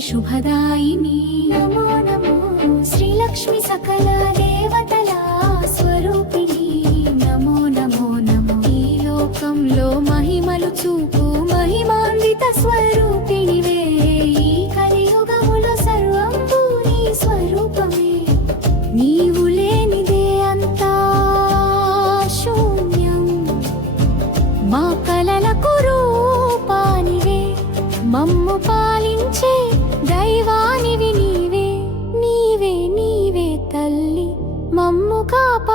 సిరులైశ్వర్యంబులు వరాలను సగే శుభదాయిని నమో నమో శ్రీలక్ష్మి సకల దేవతల స్వరూపిణి. నమో నమో నమో. ఈ లోకంలో మహిమలు చూపు మహిమాన్విత స్వరూపిణివే. ఈ కలియుగములో సర్వంబు నీ స్వరూపమే. నీవు లేనిదే అంతా శూన్యం. మా కలలకు రూపానివే. మమ్ము పాలించే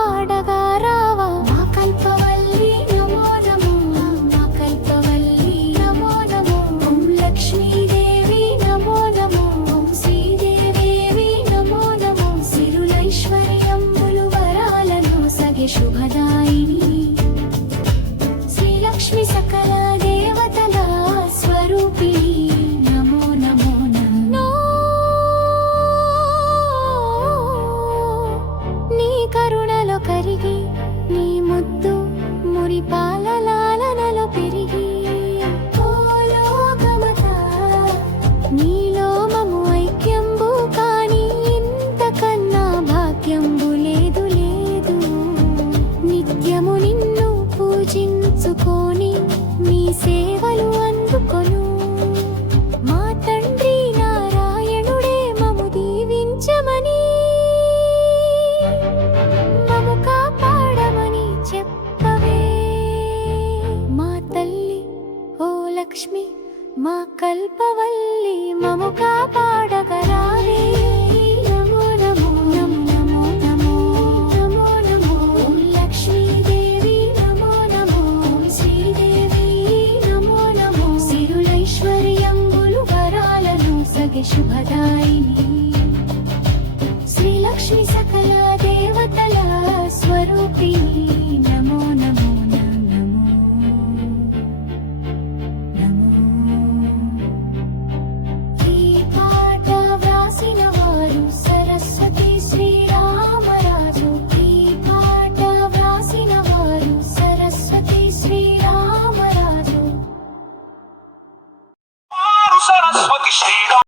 కాపాడగా రావా మా కల్పవల్లి నమో నమో. మా కల్పవల్లి నమో నమో. ఓం లక్ష్మీదేవి నమో నమో. ఓం శ్రీదేవి నమో నమో. సిరులైశ్వర్యములు వరాలను సగే శుభదాయిని. శ్రీలక్ష్మి సకల దేవతల స్వరూపిణి. కరిగి నీ ముద్దు మురిపాల లక్ష్మి మా కల్పవల్లి మము కాపాడగరావే శుభదాయిని.